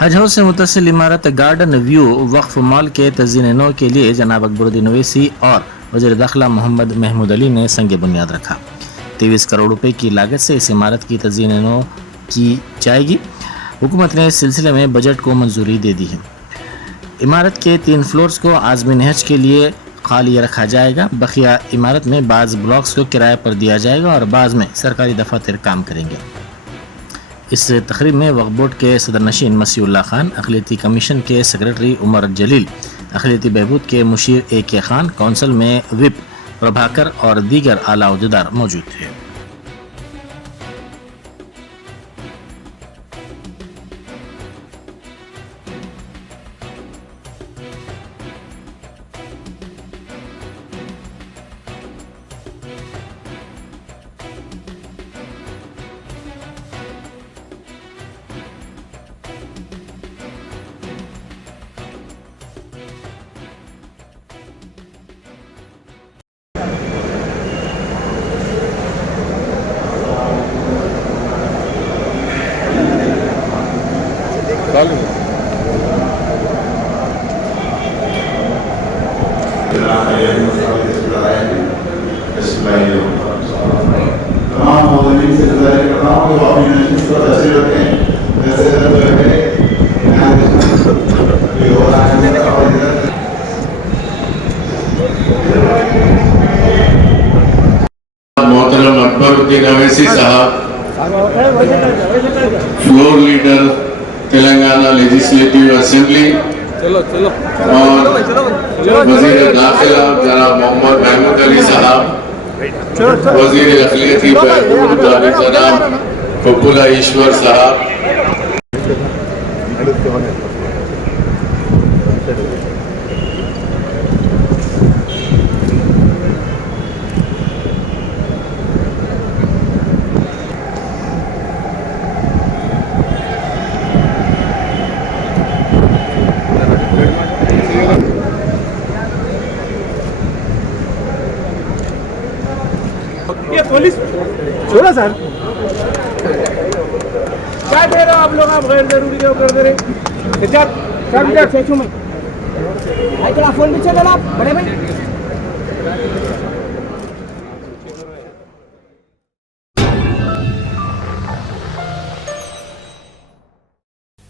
حج ہاؤس سے متصل عمارت گارڈن ویو وقف مال کے تزئین نو کے لیے جناب اکبرالدین اویسی اور وزیر داخلہ محمد محمود علی نے سنگ بنیاد رکھا۔ 23 کروڑ روپے کی لاگت سے اس عمارت کی تزئین نو کی جائے گی۔ حکومت نے اس سلسلے میں بجٹ کو منظوری دے دی ہے۔ عمارت کے 3 فلورز کو عازمین حج کے لیے خالی رکھا جائے گا۔ بقیہ عمارت میں بعض بلاکس کو کرائے پر دیا جائے گا اور بعض میں سرکاری دفاتر کام کریں گے۔ اس تقریب میں وقف بورڈ کے صدر نشین مسیح اللہ خان، اقلیتی کمیشن کے سیکرٹری عمر جلیل، اقلیتی بہبود کے مشیر AK خان، کونسل میں وپ پربھاکر اور دیگر اعلیٰ عہدیدار موجود تھے۔ تمام موضوعین سے گزارش کرتا ہوں کہ وہ اپنی نشست کو تاثیر رکھیں۔ جیسے محترم اکبرالدین اویسی صاحب، فلور لیڈر تلنگانہ لیجسلیٹو اسمبلی، اور وزیر داخلہ جناب محمد محمود علی صاحب، وزیر اقلیتی بہبود جناب پپولا ایشور صاحب، یہ پولیس چھوڑا سر کیا دے رہے ہو آپ لوگ؟ آپ غیر ضروری جو کر دے رہے سر میں فون پیچھے دینا آپ بڑے بھائی۔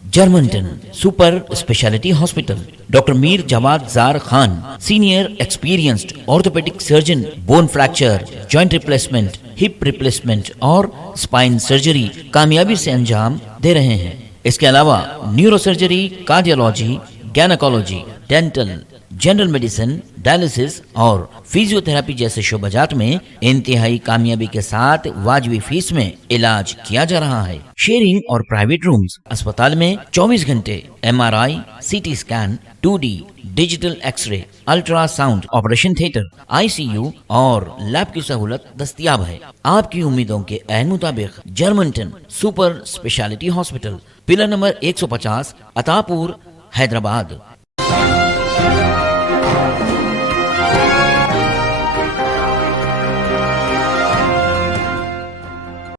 جرمنٹن سپر اسپیشلٹی ہاسپٹل، ڈاکٹر میر جواد زار خان، سینئر ایکسپیرینسڈ آرتھوپیڈک سرجن، بون فریکچر، جوائنٹ ریپلیسمنٹ، ہپ ریپلیسمنٹ اور اسپائن سرجری کامیابی سے انجام دے رہے ہیں۔ اس کے علاوہ نیورو سرجری، کارڈیالوجی، گینیکولوجی، ڈینٹل، جنرل میڈیسن، ڈائلسس اور فیزیو تھراپی جیسے شعبات میں انتہائی کامیابی کے ساتھ واجبی فیس میں علاج کیا جا رہا ہے۔ شیئرنگ اور پرائیویٹ رومز، اسپتال میں 24 گھنٹے MRI، CT اسکین، 2D ڈیجیٹل ایکس رے، الٹرا ساؤنڈ، آپریشن تھیٹر، ICU اور لیب کی سہولت دستیاب ہے۔ آپ کی امیدوں کے عین مطابق جرمنٹن سپر اسپیشلٹی ہاسپٹل، پلر نمبر 150، عطا پور، حیدرآباد۔